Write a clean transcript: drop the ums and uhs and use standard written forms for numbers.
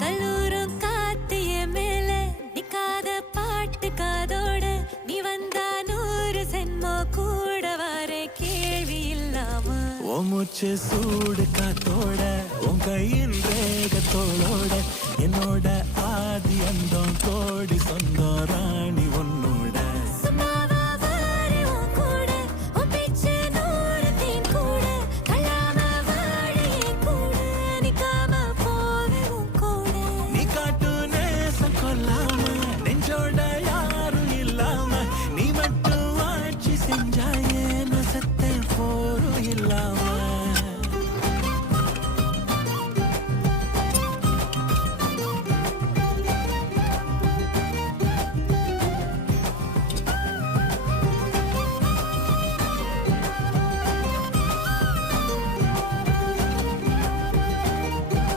கல்லூரும் காத்திய மேல நிக்காத பாட்டு காதோட நீ வந்தா 100 சென்மோ கூட வர கேள்வி இல்லாம ஓ மூச்சு சூடு காத்தோட உன் கையின் வேகத்தோளோட என்னோட ஆதி அந்தம் கோடி சொந்தம் ராணி உன்னோட